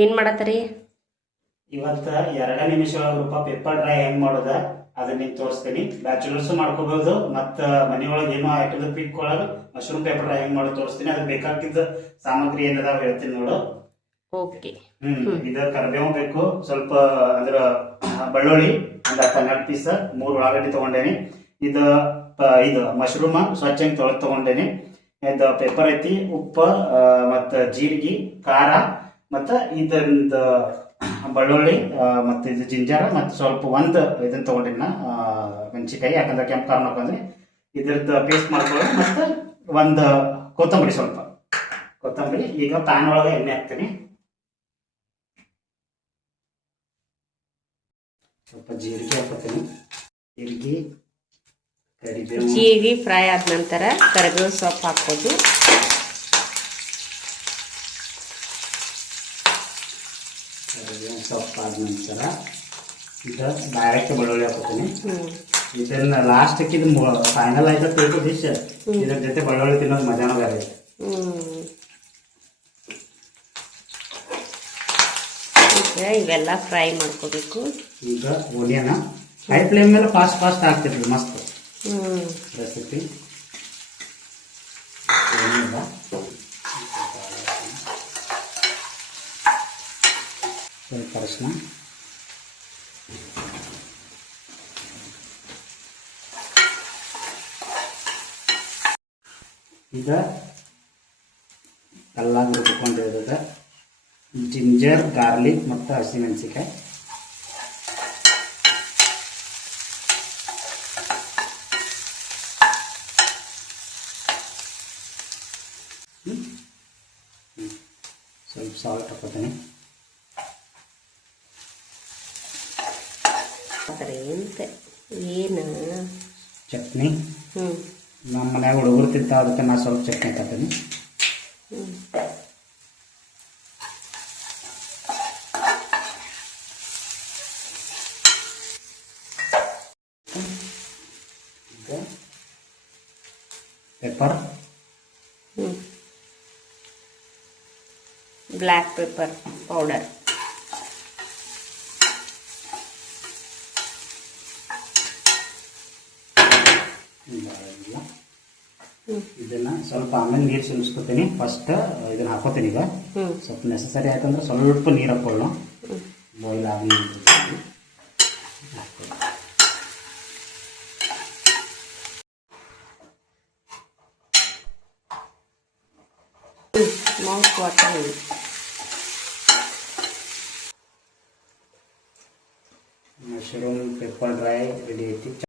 ಏನ್ ಮಾಡತ್ತರಿ ಇವತ್ತ 2 ನಿಮಿಷ ರೂಪ ಪೇಪರ್ ಡ್ರೈ ಹೆಂಗ್ ಮಾಡೋದ ಅದನ್ನ ನಿಂಗೆ ತೋರಿಸ್ತೀನಿ. ಬ್ಯಾಚುಲರ್ಸ್ ಮಾಡ್ಕೋಬಹುದು, ಮತ್ತ ಮನೆಯೊಳಗೆ ಏನೋ ಐಟಮ್ ಪಿಕ್ ಒಳಗ ಮಶ್ರೂಮ್ ಪೇಪರ್ ಡ್ರೈ ಹೆಂಗ್ ಮಾಡೋದು ತೋರಿಸ್ತೀನಿ. ಅದಕ್ಕೆ ಬೇಕಾಗಿದ್ದ ಸಾಮಗ್ರಿ ಏನದಾವ ಹೇಳ್ತೀನಿ ನೋಡು. ಓಕೆ. ಇದ ಕರಿಬೇವು ಬೇಕು ಸ್ವಲ್ಪ, ಅಂದ್ರ ಬೆಳ್ಳುಳ್ಳಿ ಒಂದ್ 12 ಪೀಸ್, 3 ಉಳ್ಳಾಗಡ್ಡಿ ತಗೊಂಡೇನಿ. ಇದು ಮಶ್ರೂಮ್ ಸ್ವಚ್ಛಂಗ್ ತಗೊಂಡೇನಿ. ಇದು ಪೇಪರ್ ಐತಿ, ಉಪ್ಪು ಮತ್ತ ಜೀರಿಗೆ, ಖಾರ ಮತ್ತ ಇದೊಂದು ಬೆಳ್ಳುಳ್ಳಿ ಮತ್ತೆ ಇದು ಜಿಂಜರ್ ಮತ್ತೆ ಸ್ವಲ್ಪ ಇದನ್ನ ತಗೊಂಡಿನ ಮೆಣಸಿಕಾಯಿ, ಯಾಕಂದ್ರೆ ಕೆಂಪು ಖಾರ ಹಾಕಂದ್ರೆ ಇದ್ರದ್ದು ಪೇಸ್ಟ್ ಮಾಡ್ಕೊಳ್ಳಿ. ಮತ್ತೆ ಕೊತ್ತಂಬರಿ, ಸ್ವಲ್ಪ ಕೊತ್ತಂಬರಿ. ಈಗ ಪ್ಯಾನ್ ಒಳಗೆ ಎಣ್ಣೆ ಹಾಕ್ತೀನಿ. ಸ್ವಲ್ಪ ಜೀರಿಗೆ ಹಾಕೋತೀನಿ. ಜೀರಿಗೆ ಫ್ರೈ ಆದ ನಂತರ ಕರಿಬೇವು ಸೊಪ್ಪು ಹಾಕೋದು. ಸೊಪ್ಪು ಆದ ನಂತರ ಇದು ಡೈರೆಕ್ಟ್ ಬೆಳ್ಳುಳ್ಳಿ ಹಾಕೋತೀನಿ. ಇದನ್ನ ಲಾಸ್ಟಕ್ಕೆ ಇದು ಫೈನಲ್ ಆಯ್ತಾ ತಿಳ್ಕೊ ಡಿಶ್. ಇದ್ರ ಜೊತೆ ಬೆಳ್ಳುಳ್ಳಿ ತಿನ್ನೋದು ಮಜಾನ ಬೇರೆ ಐತೆ. ಇವೆಲ್ಲ ಫ್ರೈ ಮಾಡ್ಕೋಬೇಕು. ಈಗ ಓನಿಯನ್ ಹೈ ಫ್ಲೇಮ್ ಮೇಲೆ ಫಾಸ್ಟ್ ಆಗ್ತಿರ್ಲಿ, ಮಸ್ತ್ ರೆಸಿಪಿ. ಸ್ವಲ್ಪ ಅರಿಶಿನ, ಈಗ ಕಲ್ಲಾಗ ರುಬ್ಕೊಂಡಿರೋದ ಜಿಂಜರ್, ಗಾರ್ಲಿಕ್ ಮತ್ತು ಹಸಿಮೆಣಸಿಕಾಯಿ. ಸ್ವಲ್ಪ ಸಾಲ್ಟ್ ಹಾಕೋತೀನಿ. ಏನು ಚಟ್ನಿ ನಮ್ಮ ಮನ್ಯಾಗ ಹುಡುಗರು ತಿಂತ, ಅದಕ್ಕೆ ನಾ ಸ್ವಲ್ಪ ಚಟ್ನಿ ಹಾಕೋತೀನಿ. ಪೆಪ್ಪರ್, ಬ್ಲ್ಯಾಕ್ ಪೆಪ್ಪರ್ ಪೌಡರ್, ಇದನ್ನ ಸ್ವಲ್ಪ ಆಮೇಲೆ ನೀರು ಸುರಿಸ್ಕೊತೀನಿ. ಫಸ್ಟ್ ಇದನ್ನ ಹಾಕೋತೀನಿ. ಈಗ ಸ್ವಲ್ಪ ನೆಸಸರಿ ಆಯ್ತಂದ್ರೆ ಸ್ವಲ್ಪ ನೀರು ಹಾಕೊಳ್ಳೋಣ. ಬಾಯ್ಲ್ ಆಗಲಿ mouth water. Mushroom pepper dry ready ಐತಿ.